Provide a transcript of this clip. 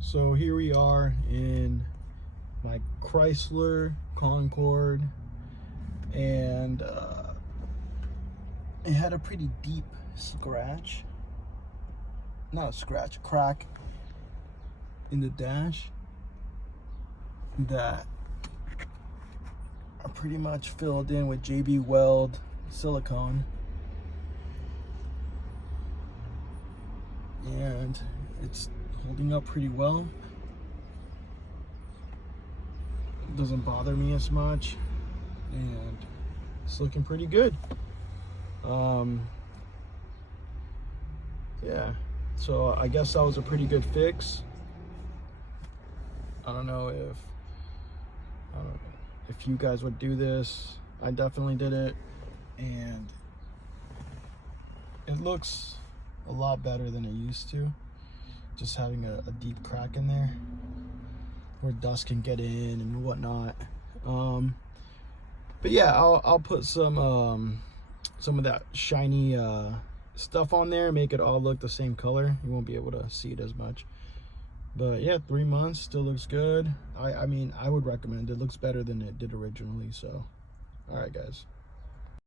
So here we are in my Chrysler Concorde, and it had a pretty deep scratch, not a scratch, a crack in the dash that I pretty much filled in with JB Weld silicone, and it's holding up pretty well. It doesn't bother me as much, and it's looking pretty good. Yeah, so I guess that was a pretty good fix. I don't know if you guys would do this. I definitely did it, and it looks a lot better than it used to. Just having a deep crack in there where dust can get in and whatnot. But yeah, I'll put some of that shiny stuff on there, make it all look the same color. You won't be able to see it as much. But yeah, 3 months, still looks good. I mean, I would recommend it. It looks better than it did originally. So, all right, guys.